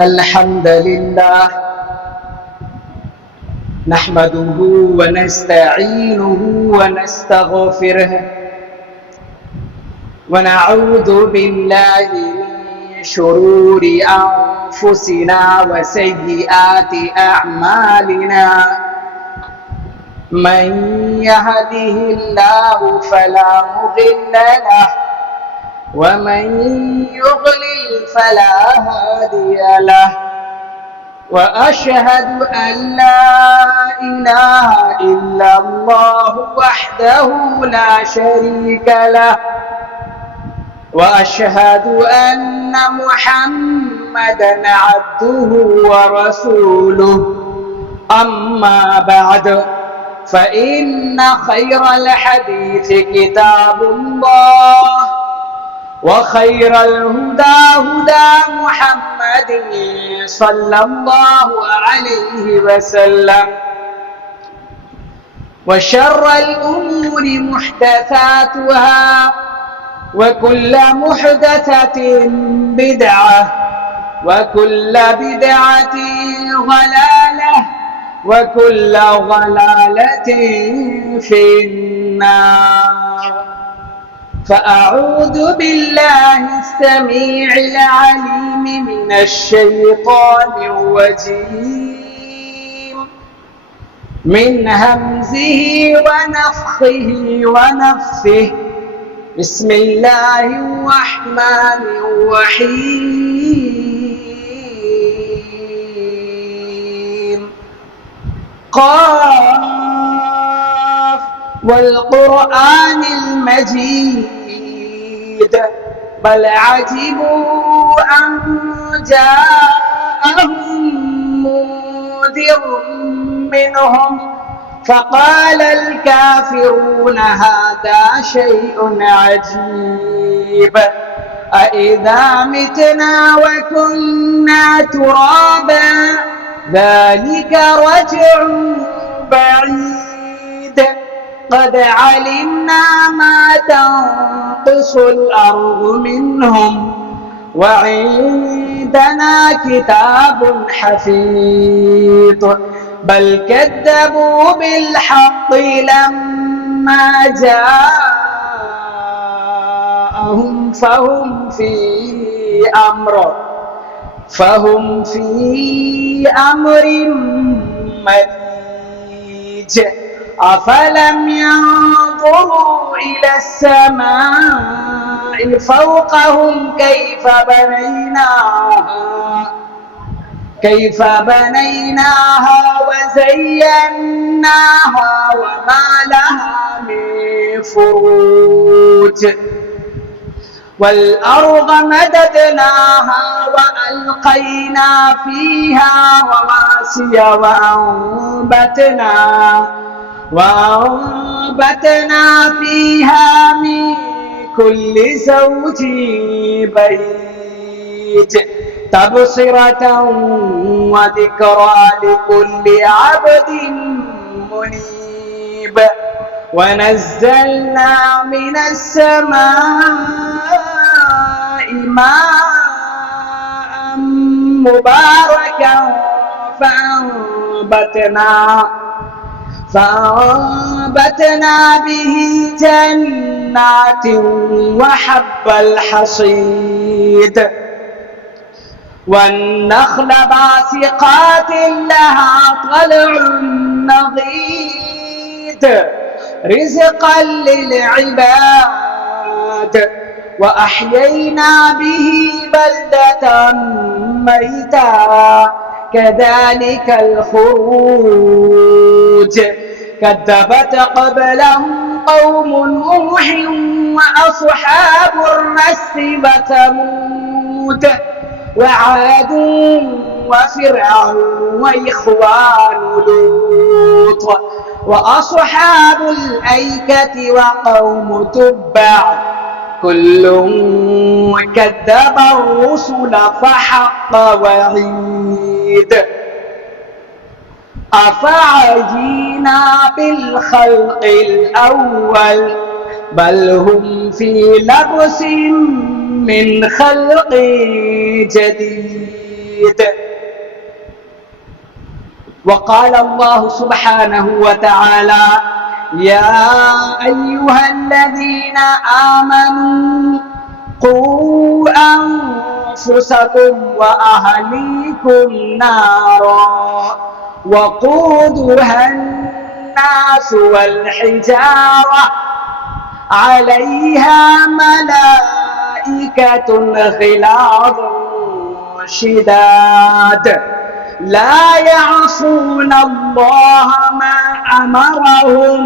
الحمد لله نحمده ونستعينه ونستغفره ونعوذ بالله من شرور أنفسنا وسيئات أعمالنا من يهده الله فلا مضل له ومن يضلل فلا هادي له وأشهد أن لا إله إلا الله وحده لا شريك له وأشهد أن محمدا عبده ورسوله أما بعد فإن خير الحديث كتاب الله وخير الهدى هدى محمد صلى الله عليه وسلم وشر الأمور محدثاتها وكل محدثة بدعة وكل بدعة ضلالة وكل ضلالة في النار فأعوذ بالله السميع العليم من الشيطان الرجيم من همزه ونفخه ونفثه بسم الله الرحمن الرحيم قاف والقرآن المجيد بل عجبوا أن جاءهم منذر منهم فقال الكافرون هذا شيء عجيب أإذا متنا وكنا ترابا ذلك رجع بعيد قد علمنا ما تنقص الأرض منهم وعندنا كتاب حفيظ بل كذبوا بالحق لما جاءهم فهم في أمر مريج أفلم ينظروا إلى السماء فوقهم كيف بنيناها وزيناها وما لها من فروج والأرض مددناها وألقينا فيها رواسي وأنبتنا فيها من كل زوج بهيج تبصرة وذكرى لكل عبد منيب ونزلنا من السماء ماء مباركا فأنبتنا به جنات وحب الحصيد والنخل باسقات لها طلع نضيد رزقا للعباد وأحيينا به بلدة ميتا كذلك الخروج كذبت قبلهم قوم نوح وأصحاب الرس وثمود وعاد وفرعون وإخوان لوط وأصحاب الأيكة وقوم تبع كل كذب الرسل فحق وعيد أفعجينا بالخلق الأول بل هم في لبس من خلق جديد وقال الله سبحانه وتعالى يا أيها الذين آمنوا قوا أنفسكم وأهليكم نارا وقودها الناس والحجارة عليها ملائكة غلاظ شداد لا يعصون الله ما أمرهم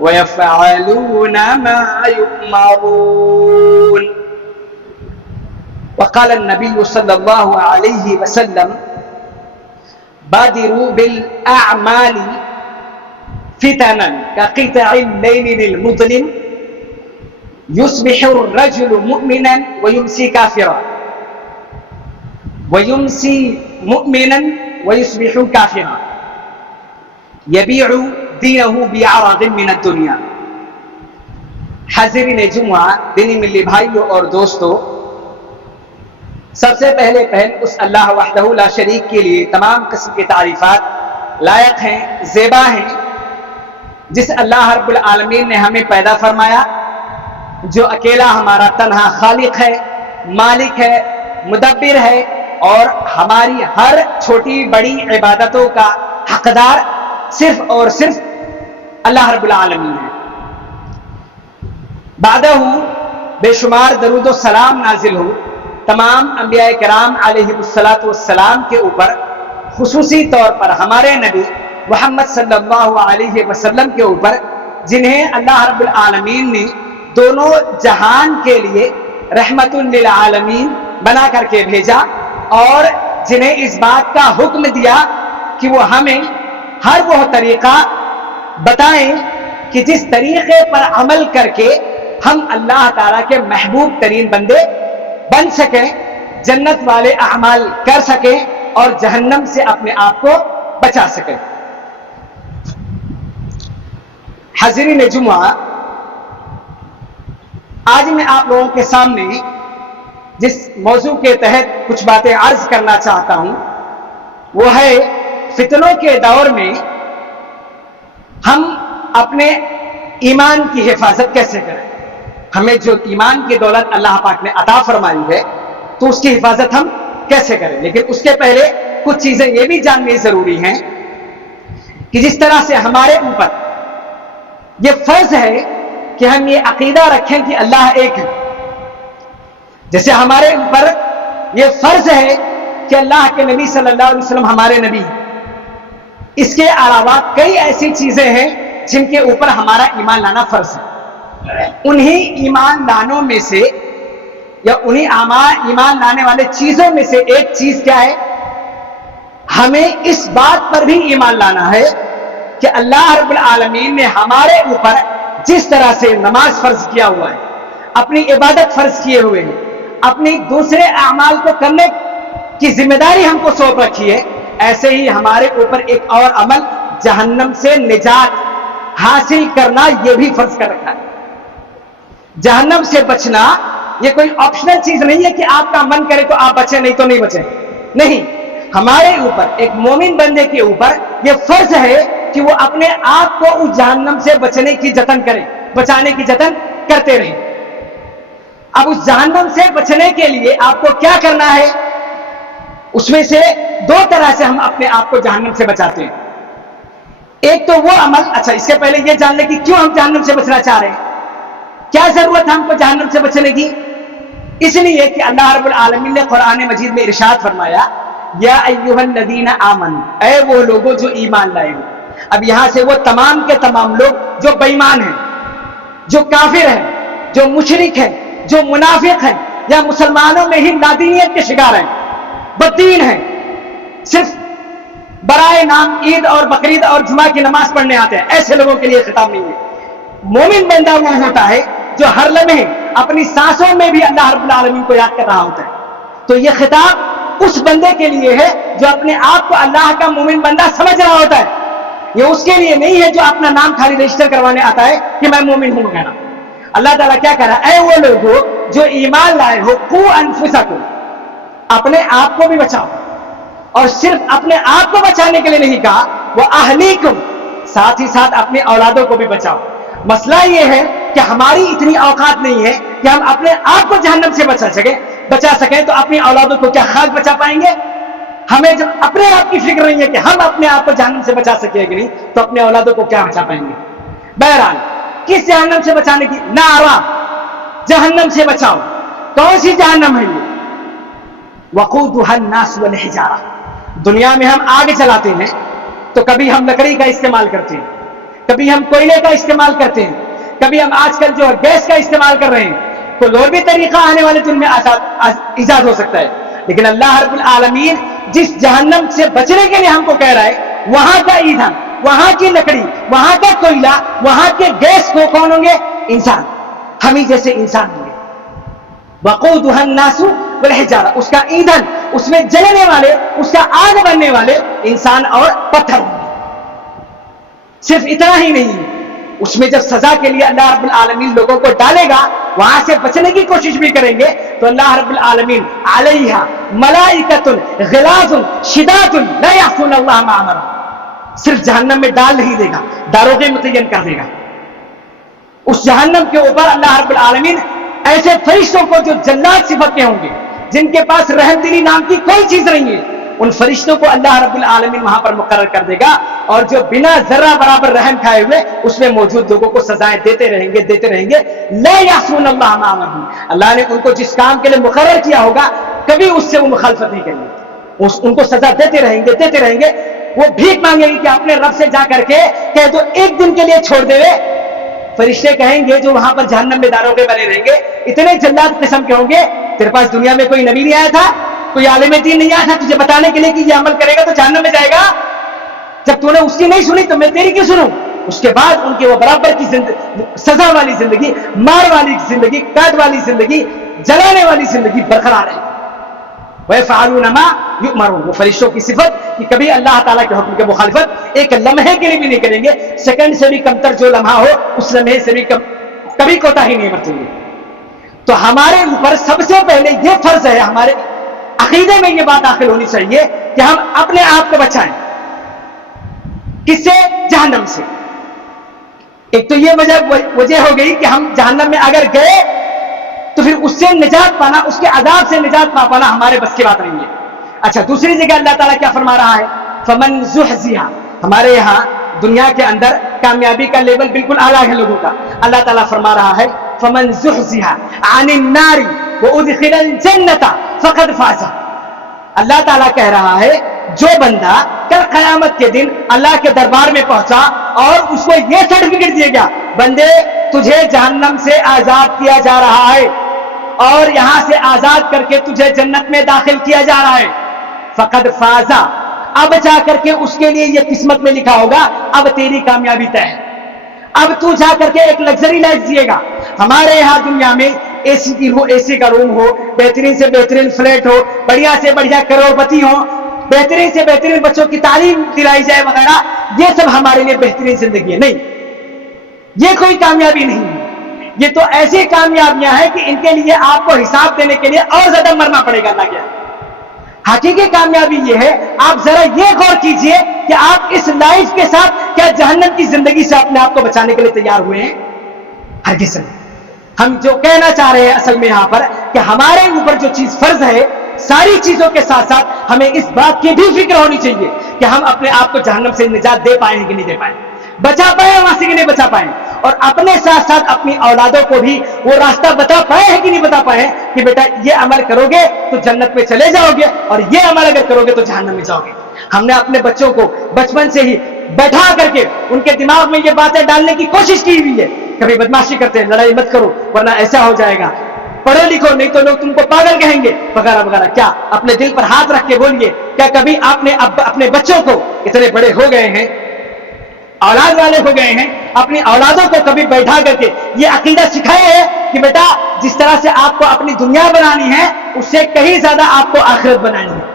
ويفعلون ما يؤمرون. وقال النبي صلى الله عليه وسلم بادروا بالأعمال فتنا كقطع الليل المظلم يصبح الرجل مؤمنا ويمسي كافرا ويمسي مؤمنا ويصبح كافرا يبيع دينه بعرض من الدنيا. حاضرین جمعہ، دینی ملی بھائیوں اور دوستوں، سب سے پہلے اس اللہ وحدہ لا شریک کے لیے تمام قسم کی تعریفات لائق ہیں، زیبا ہیں، جس اللہ رب العالمین نے ہمیں پیدا فرمایا، جو اکیلا ہمارا تنہا خالق ہے، مالک ہے، مدبر ہے، اور ہماری ہر چھوٹی بڑی عبادتوں کا حقدار صرف اور صرف اللہ رب العالمین ہے. بعدہ بے شمار درود و سلام نازل ہو تمام انبیاء کرام علیہ السلام کے اوپر، خصوصی طور پر ہمارے نبی محمد صلی اللہ علیہ وسلم کے اوپر، جنہیں اللہ رب العالمین نے دونوں جہان کے لیے رحمت للعالمین بنا کر کے بھیجا، اور جنہیں اس بات کا حکم دیا کہ وہ ہمیں ہر وہ طریقہ بتائیں کہ جس طریقے پر عمل کر کے ہم اللہ تعالیٰ کے محبوب ترین بندے بن سکیں، جنت والے اعمال کر سکیں اور جہنم سے اپنے آپ کو بچا سکیں. حاضرین جمعہ، آج میں آپ لوگوں کے سامنے جس موضوع کے تحت کچھ باتیں عرض کرنا چاہتا ہوں وہ ہے فتنوں کے دور میں ہم اپنے ایمان کی حفاظت کیسے کریں. ہمیں جو ایمان کی دولت اللہ پاک نے عطا فرمائی ہے تو اس کی حفاظت ہم کیسے کریں. لیکن اس کے پہلے کچھ چیزیں یہ بھی جاننی ضروری ہیں کہ جس طرح سے ہمارے اوپر یہ فرض ہے کہ ہم یہ عقیدہ رکھیں کہ اللہ ایک ہے، جیسے ہمارے اوپر یہ فرض ہے کہ اللہ کے نبی صلی اللہ علیہ وسلم ہمارے نبی ہیں. اس کے علاوہ کئی ایسی چیزیں ہیں جن کے اوپر ہمارا ایمان لانا فرض ہے. انہی ایمان لانوں میں سے یا انہی ایمان لانے والے چیزوں میں سے ایک چیز کیا ہے؟ ہمیں اس بات پر بھی ایمان لانا ہے کہ اللہ رب العالمین نے ہمارے اوپر جس طرح سے نماز فرض کیا ہوا ہے، اپنی عبادت فرض کیے ہوئے ہیں، اپنی دوسرے اعمال کو کرنے کی ذمہ داری ہم کو سونپ رکھی ہے، ایسے ہی ہمارے اوپر ایک اور عمل جہنم سے نجات حاصل کرنا یہ بھی فرض کر رکھا ہے. جہنم سے بچنا یہ کوئی آپشنل چیز نہیں ہے کہ آپ کا من کرے تو آپ بچیں، نہیں تو نہیں بچیں. نہیں، ہمارے اوپر ایک مومن بندے کے اوپر یہ فرض ہے کہ وہ اپنے آپ کو اس جہنم سے بچنے کی جتن کرے، بچانے کی جتن کرتے رہیں. اب اس جہنم سے بچنے کے لیے آپ کو کیا کرنا ہے؟ اس میں سے دو طرح سے ہم اپنے آپ کو جہنم سے بچاتے ہیں. ایک تو وہ عمل، اچھا اس سے پہلے یہ جان لیں کہ کیوں ہم جہنم سے بچنا چاہ رہے ہیں، کیا ضرورت ہے ہم کو جہنم سے بچنے کی؟ اس لیے کہ اللہ رب العالمین نے قرآن مجید میں ارشاد فرمایا یا ایھا الذین آمنوا، اے وہ لوگوں جو ایمان لائے ہو. اب یہاں سے وہ تمام کے تمام لوگ جو بے ایمان ہیں، جو کافر ہیں، جو مشرک ہیں، جو منافق ہیں، یا مسلمانوں میں ہی نادینیت کے شکار ہیں، بدین ہیں، صرف برائے نام عید اور بقرعید اور جمعہ کی نماز پڑھنے آتے ہیں، ایسے لوگوں کے لیے خطاب نہیں ہے. مومن بندہ وہ ہوتا ہے جو ہر لمحے اپنی سانسوں میں بھی اللہ رب العالمین کو یاد کر رہا ہوتا ہے. تو یہ خطاب اس بندے کے لیے ہے جو اپنے آپ کو اللہ کا مومن بندہ سمجھ رہا ہوتا ہے. یہ اس کے لیے نہیں ہے جو اپنا نام خالی رجسٹر کروانے آتا ہے کہ میں مومن ہوں کہنا. اللہ تعالیٰ کیا کہہ رہا ہے؟ اے وہ لوگوں جو ایمان لائے ہو، قوا انفسکم، اپنے آپ کو بھی بچاؤ. اور صرف اپنے آپ کو بچانے کے لیے نہیں کہا، وہ اہلیکم، ساتھ ہی ساتھ اپنے اولادوں کو بھی بچاؤ۔ مسئلہ یہ ہے کہ ہماری اتنی اوقات نہیں ہے کہ ہم اپنے آپ کو جہنم سے بچا سکیں تو اپنی اولادوں کو کیا خاک بچا پائیں گے؟ ہمیں جب اپنے آپ کی فکر نہیں ہے کہ ہم اپنے آپ کو جہنم سے بچا سکیں گے نہیں، تو اپنے اولادوں کو کیا بچا پائیں گے؟ بہرحال کس جہنم سے بچانے کی نعرہ، جہنم سے بچاؤ۔ کون سی جہنم ہے یہ؟ وقودها الناس والحجارہ۔ دنیا میں ہم آگ جلاتے ہیں تو کبھی ہم لکڑی کا استعمال کرتے ہیں، کبھی ہم کوئلے کا استعمال کرتے ہیں، کبھی ہم آج کل جو گیس کا استعمال کر رہے ہیں، کوئی اور بھی طریقہ آنے والے دن میں ایجاد ہو سکتا ہے، لیکن اللہ رب العالمین جس جہنم سے بچنے کے لیے ہم کو کہہ رہا ہے، وہاں کا ایندھن، وہاں کی لکڑی، وہاں کا کوئلہ، وہاں کے گیس کو کون ہوں گے؟ انسان، ہمیں جیسے انسان ہوں گے۔ وقودها الناس والحجارہ، اس کا ایندھن، اس میں جلنے والے، اس کا آگ بننے والے انسان اور پتھر ہوں گے۔ صرف اتنا ہی نہیں، اس میں جب سزا کے لیے اللہ رب العالمین لوگوں کو ڈالے گا، وہاں سے بچنے کی کوشش بھی کریں گے تو اللہ رب العالمین علیہا ملائکۃ غلاظ شداد لا یعصون اللہ ما امرهم، صرف جہنم میں ڈال نہیں دے گا، داروغے متعین کر دے گا۔ اس جہنم کے اوپر اللہ رب العالمین ایسے فرشتوں کو جو جلاد صفت کے ہوں گے، جن کے پاس رحم دلی نام کی کوئی چیز نہیں ہے، ان فرشتوں کو اللہ رب العالمین وہاں پر مقرر کر دے گا، اور جو بنا ذرہ برابر رحم کھائے ہوئے اس میں موجود لوگوں کو سزائیں دیتے رہیں گے۔ لا یعصون اللہ ما امرهم، اللہ نے ان کو جس کام کے لیے مقرر کیا ہوگا کبھی اس سے وہ مخالفت نہیں کریں گے، ان کو سزا دیتے رہیں گے۔ وہ بھیک مانگے گی کہ اپنے رب سے جا کر کے کہ تو ایک دن کے لیے چھوڑ دے۔ فرشتے کہیں گے جو وہاں پر جہنم میں داروغے بنے رہیں گے، اتنے جلاد قسم کے ہوں گے، تیرے پاس دنیا میں کوئی نبی نہیں آیا تھا، کوئی عالم دین نہیں آیا تھا تجھے بتانے کے لیے کہ یہ عمل کرے گا تو جہنم میں جائے گا؟ جب تو نے اس کی نہیں سنی تو میں تیری کیوں سنوں؟ اس کے بعد ان کی وہ برابر کی سزا والی زندگی، مار والی زندگی، کاٹ والی زندگی، جلانے والی زندگی برقرار ہے۔ وَيَفْعَلُونَ مَا يُؤْمَرُونَ، وہ فرشتوں کی صفت کہ کبھی اللہ تعالیٰ کے حکم کے مخالفت ایک لمحے کے لیے بھی نہیں کریں گے، سیکنڈ سے بھی کمتر جو لمحہ ہو اس لمحے سے بھی کبھی کوتاہی نہیں برتیں گے۔ تو ہمارے اوپر سب سے پہلے یہ فرض ہے، ہمارے عقیدے میں یہ بات داخل ہونی چاہیے کہ ہم اپنے آپ کو بچائیں۔ کس سے؟ جہنم سے۔ ایک تو یہ وجہ ہو گئی کہ ہم جہنم میں اگر گئے تو پھر اس سے نجات پانا، اس کے عذاب سے نجات پانا ہمارے بس کی بات نہیں ہے۔ اچھا، دوسری جگہ اللہ تعالیٰ کیا فرما رہا ہے؟ فمن زحزح، ہمارے یہاں دنیا کے اندر کامیابی کا لیول بالکل اعلیٰ ہے لوگوں کا۔ اللہ تعالیٰ فرما رہا ہے فمن زحزح عن النار وادخل الجنۃ فقد فاز۔ اللہ تعالیٰ کہہ رہا ہے جو بندہ کل قیامت کے دن اللہ کے دربار میں پہنچا اور اس کو یہ سرٹیفکیٹ دیا گیا، بندے تجھے جہنم سے آزاد کیا جا رہا ہے اور یہاں سے آزاد کر کے تجھے جنت میں داخل کیا جا رہا ہے، فقد فازا، اب جا کر کے اس کے لیے یہ قسمت میں لکھا ہوگا اب تیری کامیابی طے ہے، اب تو جا کر کے ایک لگژری لائف جیے گا۔ ہمارے یہاں دنیا میں اے سی کا روم ہو، بہترین سے بہترین فلیٹ ہو، بڑھیا سے بڑھیا کروڑ پتی ہو، بہترین سے بہترین بچوں کی تعلیم دلائی جائے وغیرہ، یہ سب ہمارے لیے بہترین زندگی ہے؟ نہیں، یہ کوئی کامیابی نہیں ہے۔ یہ تو ایسی کامیابیاں ہیں کہ ان کے لیے آپ کو حساب دینے کے لیے اور زیادہ مرنا پڑے گا اللہ کے۔ حقیقی کامیابی یہ ہے، آپ ذرا یہ غور کیجئے کہ آپ اس لائف کے ساتھ کیا جہنم کی زندگی سے اپنے آپ کو بچانے کے لیے تیار ہوئے ہیں؟ ہرگز نہیں۔ ہم جو کہنا چاہ رہے ہیں اصل میں یہاں پر کہ ہمارے اوپر جو چیز فرض ہے، ساری چیزوں کے ساتھ ساتھ ہمیں اس بات کی بھی فکر ہونی چاہیے کہ ہم اپنے آپ کو جہنم سے نجات دے پائیں کہ نہیں دے پائیں، بچا پائیں وہاں سے کہ نہیں بچا پائیں، اور اپنے ساتھ ساتھ اپنی اولادوں کو بھی وہ راستہ بتا پائے ہیں کہ نہیں بتا پائے ہیں کہ بیٹا یہ عمل کرو گے تو جنت میں چلے جاؤ گے، اور یہ عمل اگر کرو گے تو جہنم میں جاؤ گے۔ ہم نے اپنے بچوں کو بچپن سے ہی بیٹھا کر کے ان کے دماغ میں یہ باتیں ڈالنے کی کوشش کی ہوئی ہے، کبھی بدماشی کرتے ہیں لڑائی مت کرو ورنہ ایسا ہو جائے گا، پڑھو لکھو نہیں تو لوگ تم کو پاگل کہیں گے وغیرہ وغیرہ۔ کیا اپنے دل پر ہاتھ رکھ کے بولیے، کیا کبھی آپ نے اپنے بچوں کو، اتنے بڑے ہو گئے ہیں، اولاد والے ہو گئے ہیں، اپنی اولادوں کو کبھی بیٹھا کر کے یہ عقیدہ سکھایا ہے کہ بیٹا جس طرح سے آپ کو اپنی دنیا بنانی ہے اس سے کہیں زیادہ آپ کو آخرت بنانی ہے؟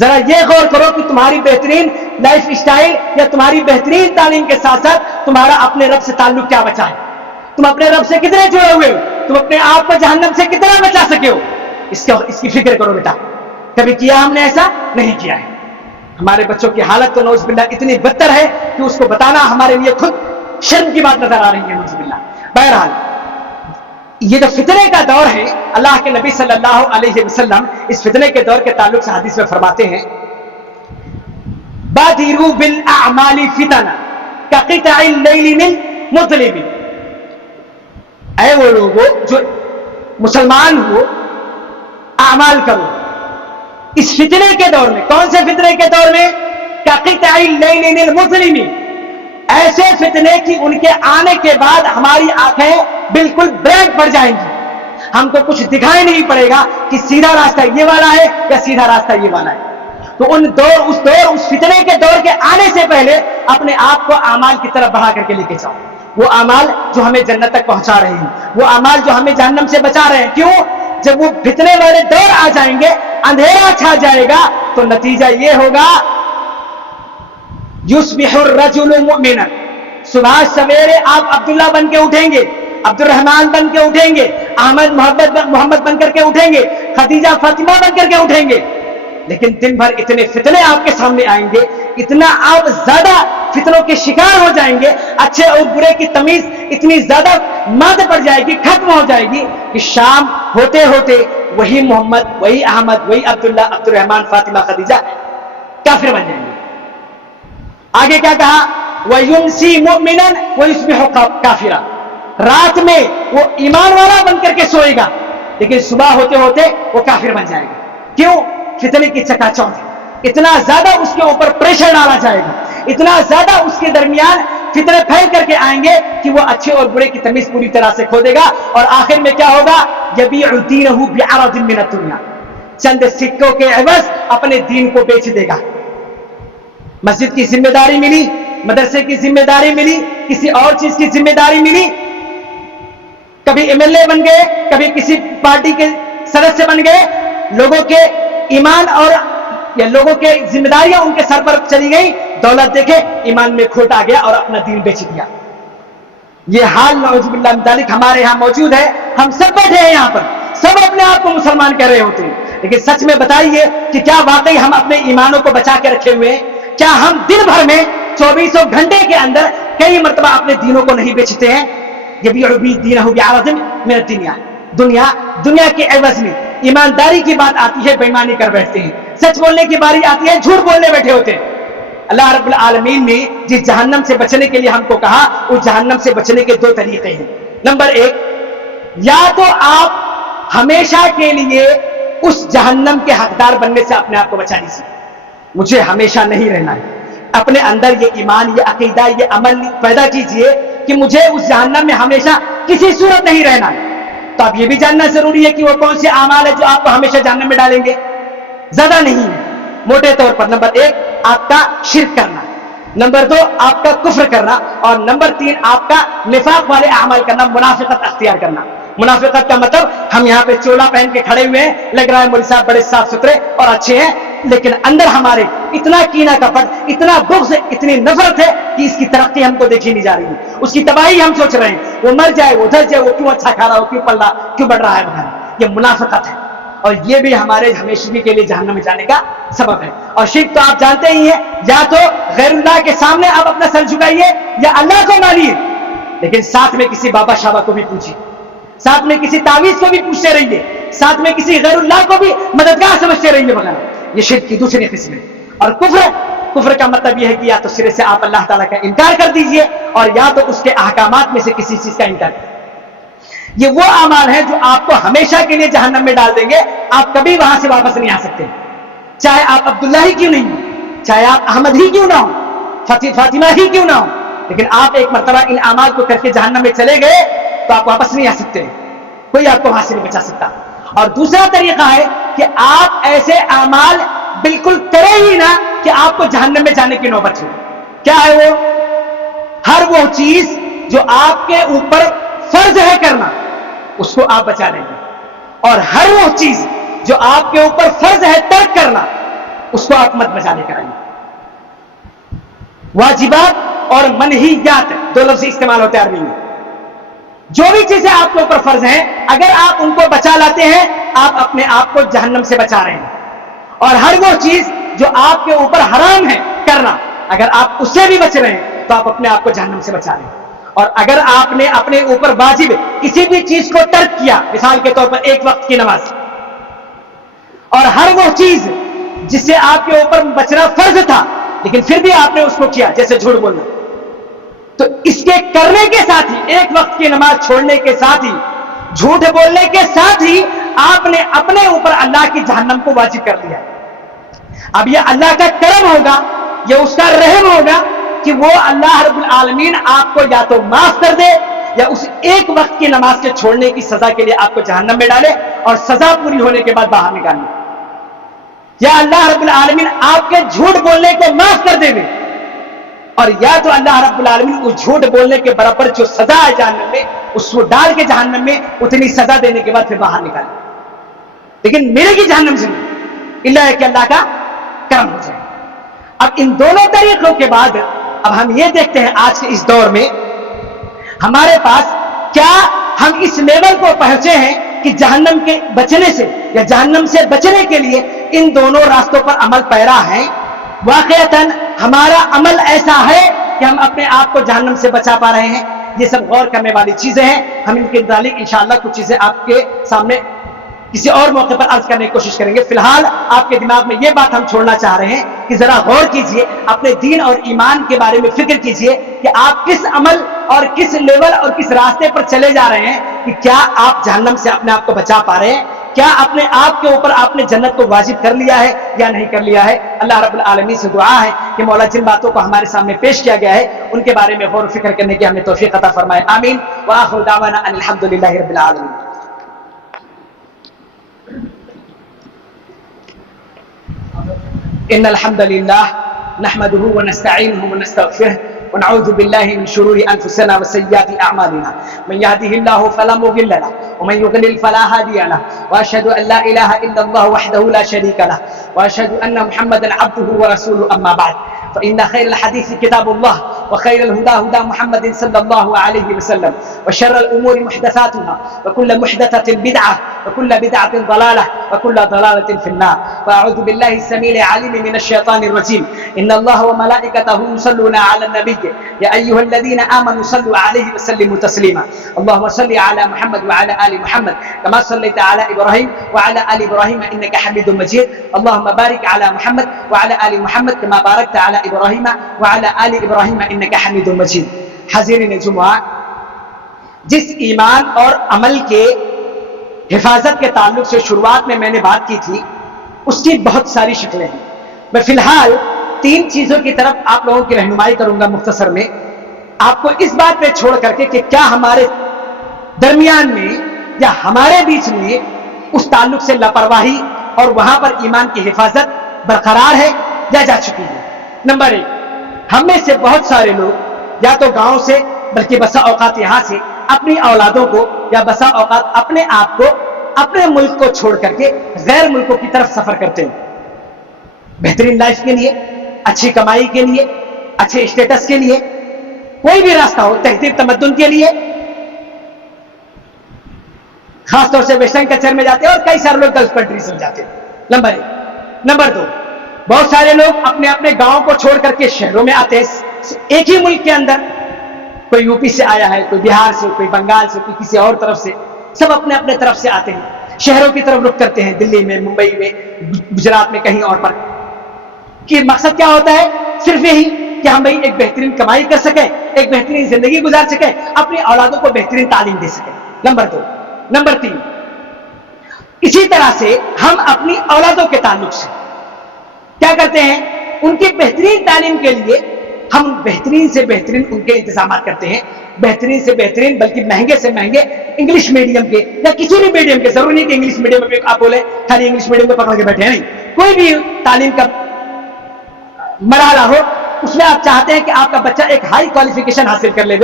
ذرا یہ غور کرو کہ تمہاری بہترین لائف اسٹائل یا تمہاری بہترین تعلیم کے ساتھ ساتھ تمہارا اپنے رب سے تعلق کیا بچا ہے، تم اپنے رب سے کتنے جڑے ہوئے ہو، تم اپنے آپ کو جہنم سے کتنا بچا سکے ہو، اس کی فکر کرو بیٹا۔ کبھی کیا ہم نے ایسا؟ نہیں کیا ہے۔ ہمارے بچوں کی حالت تو نوز باللہ اتنی بدتر ہے کہ اس کو بتانا ہمارے لیے خود شرم کی بات نظر آ رہی ہے، نوز باللہ۔ بہرحال یہ جو فتنے کا دور ہے، اللہ کے نبی صلی اللہ علیہ وسلم اس فتنے کے دور کے تعلق سے حدیث میں فرماتے ہیں بادروا بالاعمال فتنہ کقطع اللیل من مظلم، اے وہ لوگوں جو مسلمان ہو اعمال کرو اس فتنے کے دور میں۔ کون سے فتنے کے دور میں؟ کقطع اللیل من المظلم، ایسے فتنے کہ ان کے آنے کے بعد ہماری آنکھیں بالکل بلینک پڑ جائیں گی، ہم کو کچھ دکھائی نہیں پڑے گا کہ سیدھا راستہ یہ والا ہے یا سیدھا راستہ یہ والا ہے۔ تو اس فتنے کے دور کے آنے سے پہلے اپنے آپ کو اعمال کی طرف بڑھا کر کے لے کے جاؤ، وہ اعمال جو ہمیں جنت تک پہنچا رہے ہیں، وہ اعمال جو ہمیں جہنم سے بچا رہے ہیں۔ کیوں؟ جب وہ فتنے والے دور آ جائیں گے، اندھیرا چھا جائے گا، تو نتیجہ یہ ہوگا یصبح الرجل مؤمنا، صبح سویرے آپ عبداللہ بن کے اٹھیں گے، عبد الرحمن بن کے اٹھیں گے، احمد محمد بن کر کے اٹھیں گے، خدیجہ فاطمہ بن کر کے اٹھیں گے، لیکن دن بھر اتنے فتنے آپ کے سامنے آئیں گے، اتنا آپ زیادہ فتنوں کے شکار ہو جائیں گے، اچھے اور برے کی تمیز اتنی زیادہ مات پڑ جائے گی، ختم ہو جائے گی کہ شام ہوتے ہوتے وہی محمد، وہی احمد، وہی عبداللہ، عبد الرحمن، فاطمہ، خدیجہ کافر بن جائیں گے۔ آگے کیا کہا؟ وَيُمْسِي مُؤْمِنًا وَيُصْبِحُ كَافِرًا، رات میں وہ ایمان والا بن کر کے سوئے گا لیکن صبح ہوتے ہوتے وہ کافر بن جائے گا۔ کیوں؟ فتنے کی چکا چوندھ، اتنا زیادہ اس کے اوپر پریشر ڈالا جائے گا، اتنا زیادہ اس کے درمیان فتنے پھیل کر کے آئیں گے کہ وہ اچھے اور برے کی تمیز پوری طرح سے کھو دے گا، اور آخر میں کیا ہوگا؟ يَبِيعُ دِينَهُ بِعَرَضٍ مِّنَ الدُّنْيَا، چند سکوں کے عوض اپنے دین کو بیچ دے گا۔ مسجد کی ذمہ داری ملی، مدرسے کی ذمہ داری ملی، کسی اور چیز کی ذمہ داری ملی، کبھی ایم ایل اے بن گئے، کبھی کسی پارٹی کے سدسیہ بن گئے، لوگوں کے ایمان اور یا لوگوں کے ذمہ داریاں ان کے سر پر چلی گئی، دولت دیکھے ایمان میں کھوٹ آ گیا اور اپنا دین بیچ دیا۔ یہ حال نعوذ باللہ من ذالک ہمارے یہاں موجود ہے۔ ہم سب بیٹھے ہیں یہاں پر، سب اپنے آپ کو مسلمان کہہ رہے ہوتے ہیں، لیکن سچ میں بتائیے کہ کیا واقعی ہم اپنے ایمانوں کو بچا کے رکھے ہوئے ہیں؟ کیا ہم دن بھر میں 24 گھنٹے کے اندر کئی مرتبہ اپنے دینوں کو نہیں بیچتے ہیں؟ يَبِيعُ دِينَهُ بِعَرَضٍ مِّنَ الدُّنْيَا، دنیا کے عوض میں ایمانداری کی بات آتی ہے بےایمانی کر بیٹھتے ہیں، سچ بولنے کی باری آتی ہے جھوٹ بولنے بیٹھے ہوتے ہیں۔ اللہ رب العالمین نے جس جہنم سے بچنے کے لیے ہم کو کہا، اس جہنم سے بچنے کے دو طریقے ہیں۔ نمبر ایک، یا تو آپ ہمیشہ کے لیے اس جہنم کے حقدار بننے سے اپنے آپ کو بچا لیجیے، مجھے ہمیشہ نہیں رہنا ہے، اپنے اندر یہ ایمان، یہ عقیدہ، یہ عمل پیدا کیجئے کہ مجھے اس جہنم میں ہمیشہ کسی صورت نہیں رہنا ہے۔ تو اب یہ بھی جاننا ضروری ہے کہ وہ کون سے اعمال ہیں جو آپ کو ہمیشہ جہنم میں ڈالیں گے؟ زیادہ نہیں ہے، موٹے طور پر نمبر ایک آپ کا شرک کرنا، نمبر دو آپ کا کفر کرنا، اور نمبر تین آپ کا نفاق والے اعمال کرنا، منافقت اختیار کرنا۔ منافقت کا مطلب ہم یہاں پہ چولا پہن کے کھڑے ہوئے ہیں، لگ رہا ہے مولوی صاحب بڑے صاف ستھرے اور اچھے ہیں، لیکن اندر ہمارے اتنا کینہ کپٹ، اتنا بغض، اتنی نفرت ہے کہ اس کی ترقی ہم کو دیکھی نہیں جا رہی ہے، اس کی تباہی ہم سوچ رہے ہیں، وہ مر جائے، وہ دھس جائے، وہ کیوں اچھا کھا رہا ہو، کیوں پل رہا، کیوں بڑھ رہا ہے وغیرہ۔ یہ منافقت ہے، اور یہ بھی ہمارے ہمیشگی کے لیے جہنم میں جانے کا سبب ہے۔ اور شرک تو آپ جانتے ہی ہیں، یا تو غیر اللہ کے سامنے آپ اپنا سر جھکائیے یا اللہ کو مانیے، لیکن ساتھ میں کسی بابا شابا کو بھی پوچھیے، ساتھ میں کسی تعویذ کو بھی پوچھتے رہیے، ساتھ میں کسی غیر اللہ کو بھی مددگار سمجھتے رہیے وغیرہ۔ یہ شرک کی دوسری قسم ہے۔ اور کفر کا مطلب یہ ہے کہ یا تو سرے سے آپ اللہ تعالیٰ کا انکار کر دیجئے، اور یا تو اس کے احکامات میں سے کسی چیز کا انکار کر دیجئے۔ یہ وہ اعمال ہیں جو آپ کو ہمیشہ کے لیے جہنم میں ڈال دیں گے، آپ کبھی وہاں سے واپس نہیں آ سکتے، چاہے آپ عبداللہ ہی کیوں نہیں ہو، چاہے آپ احمد ہی کیوں نہ ہو، فاطمہ ہی کیوں نہ ہو، لیکن آپ ایک مرتبہ ان اعمال کو کر کے جہنم میں چلے گئے تو آپ واپس نہیں آ سکتے، کوئی آپ کو وہاں سے نہیں بچا سکتا۔ اور دوسرا طریقہ ہے کہ آپ ایسے اعمال بالکل کرے ہی نہ کہ آپ کو جہنم میں جانے کی نوبت ہو۔ کیا ہے وہ؟ ہر وہ چیز جو آپ کے اوپر فرض ہے کرنا، اس کو آپ بچا لیں گے، اور ہر وہ چیز جو آپ کے اوپر فرض ہے ترک کرنا، اس کو آپ مت بچا لے کر آئیے۔ واجبات اور منہیات دو لفظ استعمال ہوتے ہیں عربی میں۔ جو بھی چیزیں آپ کے اوپر فرض ہیں، اگر آپ ان کو بچا لاتے ہیں، آپ اپنے آپ کو جہنم سے بچا رہے ہیں، اور ہر وہ چیز جو آپ کے اوپر حرام ہے کرنا، اگر آپ اس سے بھی بچ رہے ہیں تو آپ اپنے آپ کو جہنم سے بچا رہے ہیں۔ اور اگر آپ نے اپنے اوپر واجب کسی بھی چیز کو ترک کیا، مثال کے طور پر ایک وقت کی نماز، اور ہر وہ چیز جس سے آپ کے اوپر بچنا فرض تھا لیکن پھر بھی آپ نے اس کو کیا، جیسے جھوٹ بولنا، تو اس کے کرنے کے ساتھ ہی، ایک وقت کی نماز چھوڑنے کے ساتھ ہی، جھوٹ بولنے کے ساتھ ہی آپ نے اپنے اوپر اللہ کی جہنم کو واجب کر دیا۔ اب یہ اللہ کا کرم ہوگا، یہ اس کا رحم ہوگا کہ وہ اللہ رب العالمین آپ کو یا تو معاف کر دے یا اس ایک وقت کی نماز کے چھوڑنے کی سزا کے لیے آپ کو جہنم میں ڈالے اور سزا پوری ہونے کے بعد باہر نکالے، یا اللہ رب العالمین آپ کے جھوٹ بولنے کو معاف کر دے، اور یا تو اللہ رب العالمین اس جھوٹ بولنے کے برابر جو سزا ہے جہنم میں، اس کو ڈال کے جہنم میں اتنی سزا دینے کے بعد پھر باہر نکالے، لیکن میرے کی جہنم سے نہیں، اللہ ہے کہ اللہ کا کرم ہو جائے۔ اب ان دونوں طریقوں کے بعد اب ہم یہ دیکھتے ہیں آج کے اس دور میں ہمارے پاس کیا ہم اس لیول کو پہنچے ہیں کہ جہنم کے بچنے سے یا جہنم سے بچنے کے لیے ان دونوں راستوں پر عمل پیرا ہیں؟ واقعتاً ہمارا عمل ایسا ہے کہ ہم اپنے آپ کو جہنم سے بچا پا رہے ہیں؟ یہ سب غور کرنے والی چیزیں ہیں، ہم ان کے متعلق انشاءاللہ کچھ چیزیں آپ کے سامنے کسی اور موقع پر عرض کرنے کی کوشش کریں گے۔ فی الحال آپ کے دماغ میں یہ بات ہم چھوڑنا چاہ رہے ہیں کہ ذرا غور کیجئے، اپنے دین اور ایمان کے بارے میں فکر کیجئے کہ آپ کس عمل اور کس لیول اور کس راستے پر چلے جا رہے ہیں، کہ کیا آپ جہنم سے اپنے آپ کو بچا پا رہے ہیں، کیا اپنے آپ کے اوپر آپ نے جنت کو واجب کر لیا ہے یا نہیں کر لیا ہے۔ اللہ رب العالمین سے دعا ہے کہ مولا جن باتوں کو ہمارے سامنے پیش کیا گیا ہے ان کے بارے میں غور و فکر کرنے کی ہمیں توفیق عطا فرمائے، آمین۔ وآخر دعوانا ان الحمدللہ رب العالمین۔ ان الحمد لله نحمده ونستعينه ونستغفره ونعوذ بالله من شرور انفسنا وسيئات اعمالنا، من يهده الله فلا مضل له ومن يضلل فلا هادي له، واشهد ان لا اله الا الله وحده لا شريك له، واشهد ان محمدا عبده ورسوله، اما بعد فان خير الحديث كتاب الله وخير الهدى هدى محمد صلى الله عليه وسلم، وشر الامور محدثاتها وكل محدثه بدعه وكل بدعه ضلاله وكل ضلاله في النار، واعوذ بالله السميع العليم من الشيطان الرجيم، ان الله وملائكته يصلون على النبي يا ايها الذين امنوا صلوا عليه وسلموا تسليما، اللهم صل على محمد وعلى ال محمد كما صليت على ابراهيم وعلى ال ابراهيم انك حميد مجيد، اللهم بارك على محمد وعلى ال محمد كما باركت على ابراهيم وعلى ال ابراهيم انك حميد مجيد۔ حاضرین جمعہ، جس ایمان اور عمل کے حفاظت کے تعلق سے شروعات میں نے بات کی تھی، اس کی بہت ساری شکلیں ہیں۔ میں فی الحال 3 چیزوں کی طرف آپ لوگوں کی رہنمائی کروں گا مختصر میں، آپ کو اس بات پہ چھوڑ کر کے کہ کیا ہمارے درمیان میں یا ہمارے بیچ میں اس تعلق سے لاپرواہی اور وہاں پر ایمان کی حفاظت برقرار ہے یا جا چکی ہے۔ نمبر 1، ہم میں سے بہت سارے لوگ یا تو گاؤں سے بلکہ بسا اوقات یہاں سے اپنی اولادوں کو یا بسا اوقات اپنے آپ کو اپنے ملک کو چھوڑ کر کے غیر ملکوں کی طرف سفر کرتے ہیں، بہترین لائف کے لیے، اچھی کمائی کے لیے، اچھے اسٹیٹس کے لیے، کوئی بھی راستہ ہو، تہذیب تمدن کے لیے، خاص طور سے ویسٹرن کلچر میں جاتے ہیں اور کئی سارے لوگ گلف کنٹریز میں جاتے ہیں۔ نمبر 1۔ نمبر 2، بہت سارے لوگ اپنے اپنے گاؤں کو چھوڑ کر کے شہروں میں آتے ہیں، ایک ہی ملک کے اندر، کوئی یو پی سے آیا ہے، کوئی بہار سے، کوئی بنگال سے، کوئی کسی اور طرف سے، سب اپنے اپنے طرف سے آتے ہیں، شہروں کی طرف رخ کرتے ہیں، دلی میں، ممبئی میں، گجرات میں، کہیں اور پر۔ کہ مقصد کیا ہوتا ہے؟ صرف یہی کہ ہم بھائی ایک بہترین کمائی کر سکیں، ایک بہترین زندگی گزار سکیں، اپنی اولادوں کو بہترین تعلیم دے سکیں۔ نمبر 2۔ نمبر 3، اسی طرح سے ہم اپنی اولادوں کے تعلق سے کیا کرتے ہیں؟ ان کی بہترین تعلیم کے لیے ہم بہترین سے بہترین ان کے انتظامات کرتے ہیں، بہترین سے بہترین بلکہ مہنگے سے مہنگے انگلش میڈیم کے یا کسی بھی میڈیم کے، ضروری نہیں کہ انگلش میڈیم میں آپ بولے خالی انگلش میڈیم کو پکڑ کے بیٹھے ہیں، نہیں، کوئی بھی تعلیم کا مرحلہ ہو اس میں آپ چاہتے ہیں کہ آپ کا بچہ ایک ہائی کوالیفیکیشن حاصل کر لے،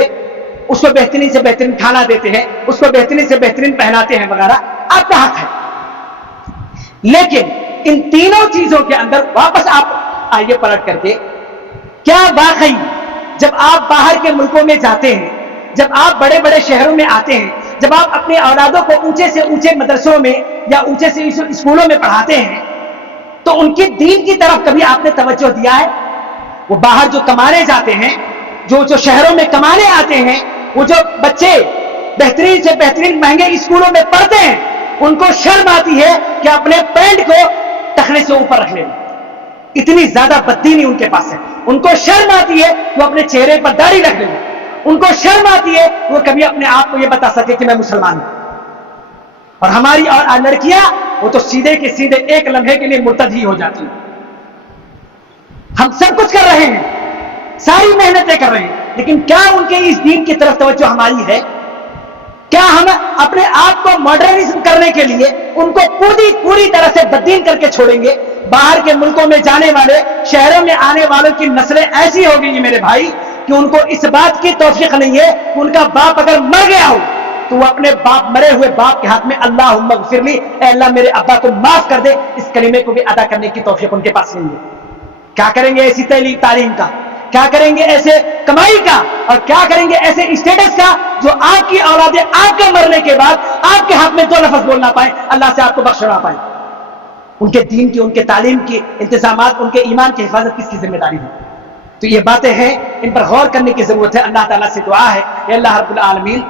اس کو بہترین سے بہترین کھانا دیتے ہیں، اس کو بہترین سے بہترین پہناتے ہیں وغیرہ، آپ کا حق ہے۔ لیکن ان تینوں چیزوں کے اندر واپس آپ آئیے پلٹ کر کے، کیا واقعی جب آپ باہر کے ملکوں میں جاتے ہیں، جب آپ بڑے بڑے شہروں میں آتے ہیں، جب آپ اپنے اولادوں کو اونچے سے اونچے مدرسوں میں یا اونچے سے اسکولوں میں پڑھاتے ہیں، تو ان کے دین کی طرف کبھی آپ نے توجہ دیا ہے؟ وہ باہر جو کمانے جاتے ہیں، جو شہروں میں کمانے آتے ہیں، وہ جو بچے بہترین سے بہترین مہنگے اسکولوں میں پڑھتے ہیں، ان کو شرم آتی ہے کہ اپنے پینٹ کو ٹخنے سے اوپر رکھ لیں، اتنی زیادہ بددینی ان کے پاس ہے۔ ان کو شرم آتی ہے وہ اپنے چہرے پر داڑھی رکھ لیں، ان کو شرم آتی ہے وہ کبھی اپنے آپ کو یہ بتا سکے کہ میں مسلمان ہوں۔ اور ہماری اور لڑکیاں وہ تو سیدھے کے سیدھے ایک لمحے کے لیے مرتد ہی ہو جاتی ہیں۔ ہم سب کچھ کر رہے ہیں، ساری محنتیں کر رہے ہیں، لیکن کیا ان کے اس دین کی طرف توجہ ہماری ہے؟ کیا ہم اپنے آپ کو ماڈرنزم کرنے کے لیے ان کو پوری طرح سے بددین کر کے چھوڑیں گے؟ باہر کے ملکوں میں جانے والے، شہروں میں آنے والوں کی نسلیں ایسی ہو گئی ہیں میرے بھائی کہ ان کو اس بات کی توفیق نہیں ہے کہ ان کا باپ اگر مر گیا ہو تو وہ اپنے مرے ہوئے باپ کے ہاتھ میں اللہم اغفر لی، اے اللہ میرے ابا کو معاف کر دے، اس کلمے کو بھی ادا کرنے کی توفیق ان کے پاس نہیں ہے۔ کیا کریں گے ایسی تعلیم کا؟ کیا کریں گے ایسے کمائی کا؟ اور کیا کریں گے ایسے اسٹیٹس کا جو آپ کی اولادیں آپ کے مرنے کے بعد آپ کے ہاتھ میں دو لفظ بولنا پائیں، اللہ سے آپ کو بخشنا پائیں؟ ان کے دین کی، ان کے تعلیم کی انتظامات، ان کے ایمان کی حفاظت کس کی ذمہ داری ہے؟ تو یہ باتیں ہیں، ان پر غور کرنے کی ضرورت ہے۔ اللہ تعالیٰ سے دعا ہے کہ اللہ رب العالمین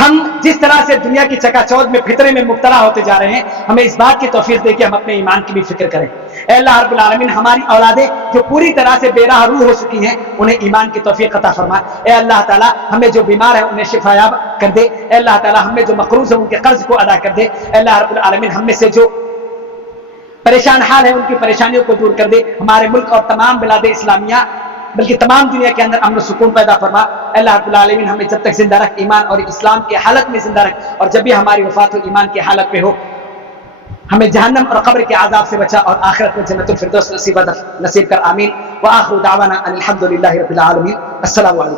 ہم جس طرح سے دنیا کی چکا چوند میں فطرے میں مبتلا ہوتے جا رہے ہیں، ہمیں اس بات کی توفیق دے کہ ہم اپنے ایمان کی بھی فکر کریں۔ اے اللہ رب العالمین ہماری اولادیں جو پوری طرح سے بے راہ روح ہو چکی ہیں انہیں ایمان کی توفیق عطا فرما۔ اے اللہ تعالیٰ ہمیں جو بیمار ہیں انہیں شفا یاب کر دے۔ اے اللہ تعالیٰ ہمیں جو مقروض ہیں ان کے قرض کو ادا کر دے۔ اے اللہ رب العالمین ہم میں سے جو پریشان حال ہیں ان کی پریشانیوں کو دور کر دے۔ ہمارے ملک اور تمام بلاد اسلامیہ بلکہ تمام دنیا کے اندر امن و سکون پیدا فرما۔ اللہ رب العالمین ہمیں جب تک زندہ رکھ، ایمان اور اسلام کے حالت میں زندہ رکھ، اور جب بھی ہماری وفات ہو ایمان کی حالت میں ہو، ہمیں جہنم اور قبر کے عذاب سے بچا اور آخرت میں جنت الفردوس نصیب کر، آمین۔ وآخر دعوانا ان الحمد للہ رب العالمین۔ السلام علیکم۔